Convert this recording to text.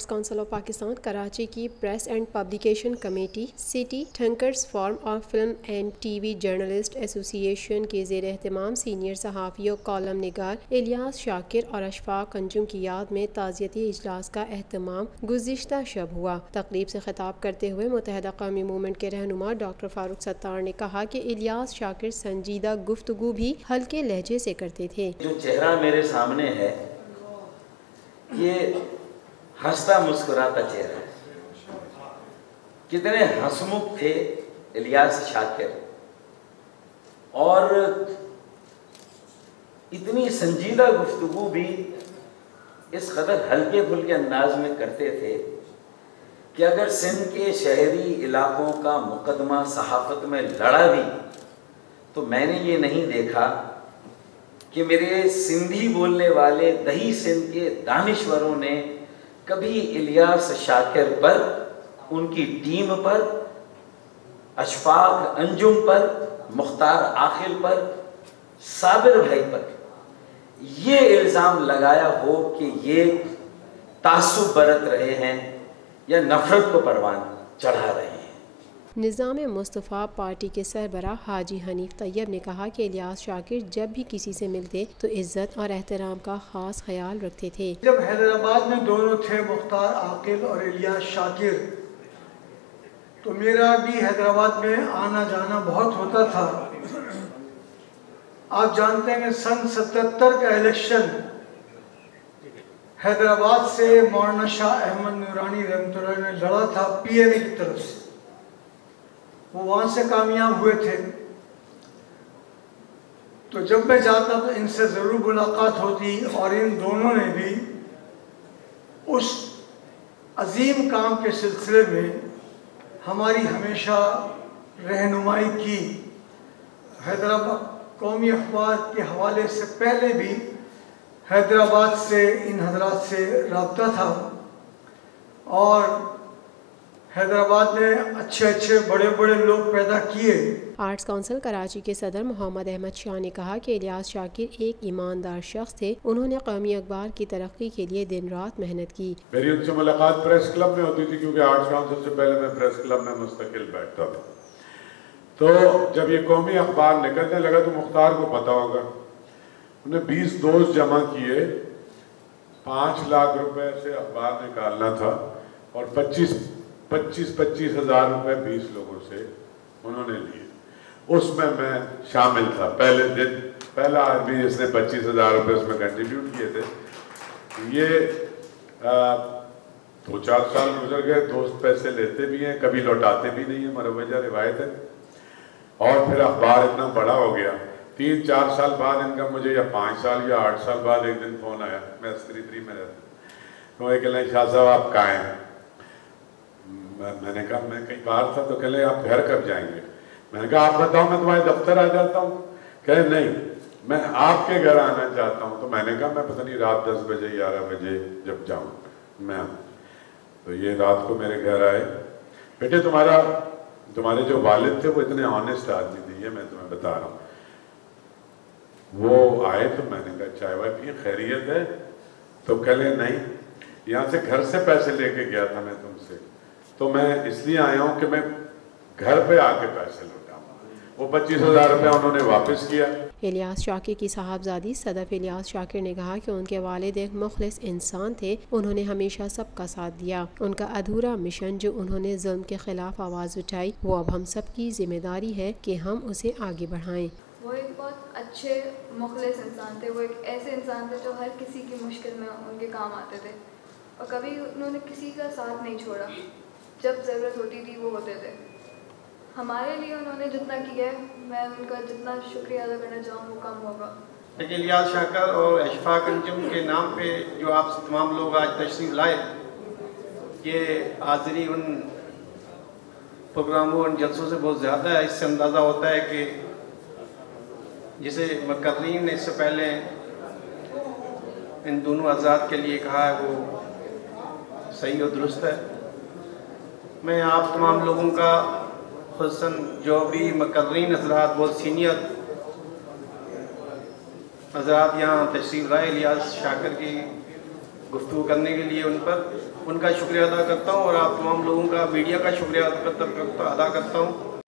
Arts council of Pakistan Karachi की press and publication committee city thinkers forum of film and TV journalist association के ज़ेर एहतमाम senior सहाफ़ी और column निगार इलियास शाकिर और अशफाक अंजुम की याद में ताज़ियती इजलास का एहतमाम गुज़िश्ता शब हुआ। तकरीब से खिताब करते हुए मुत्तहिदा कौमी मूवमेंट के रहनुमा डॉक्टर फारूक सत्तार ने कहा कि इलियास शाकिर संजीदा गुफ्तगू भी हल्के लहजे से करते थे। जो चेहरा मेरे सामने है ये हंसता मुस्कुराता चेहरा है। कितने हंसमुख थे इलियास शाकिर और इतनी संजीदा गुफ्तगू भी इस कदर हल्के फुल्के अंदाज में करते थे कि अगर सिंध के शहरी इलाकों का मुकदमा सहाफत में लड़ा भी तो मैंने ये नहीं देखा कि मेरे सिंधी बोलने वाले दही सिंध के दानिश्वरों ने कभी इलियास शाकिर पर, उनकी टीम पर, अशफाक अंजुम पर, मुख्तार आखिल पर, साबिर भाई पर ये इल्ज़ाम लगाया हो कि ये तासुब बरत रहे हैं या नफरत को परवान चढ़ा रहे हैं। निज़ाम मुस्तफ़ा पार्टी के सरबराह हाजी हनीफ तैयब ने कहा कि इलियास शाकिर जब भी किसी से मिलते तो इज्जत और एहतराम का खास ख्याल रखते थे। जब हैदराबाद में दोनों थे, मुख्तार आकिल और इलियास शाकिर, तो मेरा भी हैदराबाद में आना जाना बहुत होता था। आप जानते हैं कि सन 77 का इलेक्शन हैदराबाद से मौलाना शाह अहमद नूरानी रहमतुल्लाह ने लड़ा था पीएमए की तरफ से, वो वहाँ से कामयाब हुए थे। तो जब मैं जाता तो इनसे ज़रूर मुलाकात होती और इन दोनों ने भी उस अजीम काम के सिलसिले में हमारी हमेशा रहनुमाई की। हैदराबाद कौमी अखबार के हवाले से पहले भी हैदराबाद से इन हजरात से रब्ता था और हैदराबाद ने अच्छे बड़े बड़े लोग पैदा किए। आर्ट्स काउंसिल कराची के सदर मोहम्मद अहमद शाह ने कहा कि इलियास शाकिर एक ईमानदार शख्स थे। उन्होंने कौमी अखबार की तरक्की के लिए दिन रात मेहनत की। मेरी उनसे मुलाकात प्रेस क्लब में होती थी क्योंकि आर्ट्स काउंसिल से पहले मैं प्रेस क्लब में मुस्तकिल बैठता था। तो जब ये कौमी अखबार निकलने लगा तो मुख्तार को पता होगा, उन्हें 20 दोस्त जमा किए, 5 लाख रुपए से अखबार निकालना था और 25 हज़ार रुपये 20 लोगों से उन्होंने लिए। उसमें मैं शामिल था। पहले दिन पहला आदमी जिसने 25 हज़ार रुपये उसमें कंट्रीब्यूट किए थे। ये 2-4 साल गुजर गए, दोस्त पैसे लेते भी हैं, कभी लौटाते भी नहीं है, मरवजा रिवायत है। और फिर अखबार इतना बड़ा हो गया, 3-4 साल बाद इनका मुझे या 5 साल या 8 साल बाद एक दिन फ़ोन आया। मैं अस्करी 3 में रहता, तो वो कहने शाह साहब आप कहाँ हैं? मैंने कहा मैं कहीं बाहर था। तो कहले आप घर कब जाएंगे? मैंने कहा आप बताओ, मैं तुम्हारे दफ्तर आ जाता हूँ। कहे नहीं, मैं आपके घर आना चाहता हूँ। तो मैंने कहा मैं पता नहीं रात 10 बजे 11 बजे जब जाऊँ मैं। तो ये रात को मेरे घर आए, बेटे तुम्हारे जो वालिद थे वो इतने ऑनेस्ट आदमी थे, ये मैं तुम्हें बता रहा हूँ। वो आए तो मैंने कहा चाय वाय पिए, खैरियत है? तो कहले नहीं, यहाँ से घर से पैसे लेके गया था मैं तुमसे, तो मैं इसलिए आया हूँ कि मैं घर पे आके पैसे लौटाऊँ। वो 25 हज़ार रुपया उन्होंने वापस किया। इलियास शाकिर की साहबजादी सदफ इलियास शाकिर ने कहा कि उनके वालिद एक मुखलिस इंसान थे। उन्होंने हमेशा सबका साथ दिया। उनका अधूरा मिशन जो उन्होंने जुल्म के खिलाफ आवाज़ उठाई, वो अब हम सब की जिम्मेदारी है कि हम उसे आगे बढ़ाएं। वो एक बहुत अच्छे मुखलिस इंसान थे। वो एक ऐसे इंसान थे जो हर किसी की मुश्किल में उनके काम आते थे और कभी उन्होंने किसी का साथ नहीं छोड़ा। जब ज़रूरत होती थी वो होते थे। हमारे लिए उन्होंने जितना किया है, मैं उनका जितना शुक्रिया अदा करना चाहूँ वो कम होगा। इलियास शाकिर और अशफाक अंजुम के नाम पे जो आप तमाम लोग आज तशरीफ़ लाए, ये हाज़िरी उन प्रोग्रामों उन जलसों से बहुत ज़्यादा है। इससे अंदाज़ा होता है कि जिसे मकर्रीन ने इससे पहले इन दोनों आज़ाद के लिए कहा है वो सही और दुरुस्त है। मैं आप तमाम लोगों का, ख़ुसूसन जो भी मकर्रीन हज़रात, बहुत सीनियर हज़रात यहाँ तशरीफ़ लाए इलियास शाकिर की गुफ्तगू करने के लिए उनका शुक्रिया अदा करता हूँ और आप तमाम लोगों का, मीडिया का शुक्रिया अदा करता हूँ।